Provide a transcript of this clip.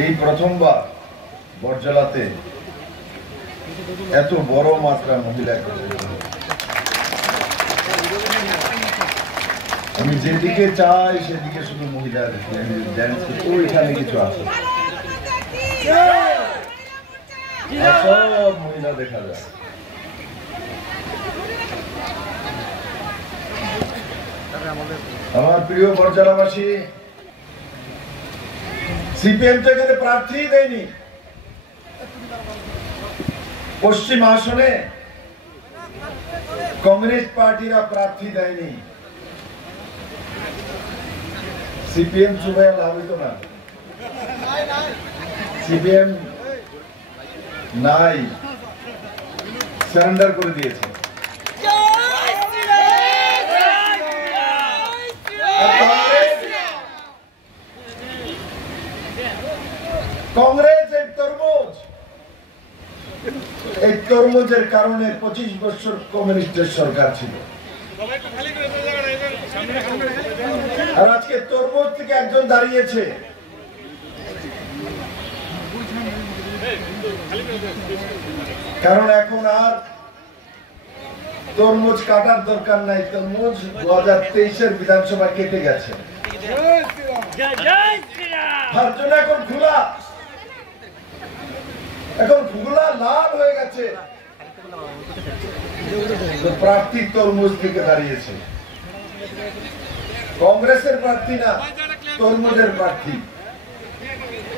এই প্রথমবার বরজলাতে এত বড় মাত্রা মহিলা একত্রিত। আমি যেদিকে চাই সেদিকে শুধু মহিলা দেখি। আমি ড্যান্স ওইখানে কিছু আছে, সব মহিলা দেখা যায়। আমার প্রিয় বরজলাবাসী, সিপিএম তো এখানে প্রার্থী দেয়নি। পশ্চিম আসনে কমিউনিস্ট পার্টিরা প্রার্থী দেয়নি। সিপিএম চুবাইয়া লাভ হইতো না, সিপিএম নাই, সারেন্ডার করে দিয়েছে। কংগ্রেস এই তরমুজের কারণে 25 বছর কমিউনিস্টের সরকার ছিল, আর আজকে তরমুজ থেকে একজন দাঁড়িয়েছে। কারণ এখন আর তরমুজ কাটার দরকার নাই, তরমুজ 2023-এর বিধানসভা কেটে গেছে, তার জন্য এখন খোলা, এখন খোলা লাল হয়ে গেছে। প্রার্থী তরমুজ থেকে দাঁড়িয়েছে, কংগ্রেসের প্রার্থী না, তরমুজের প্রার্থী।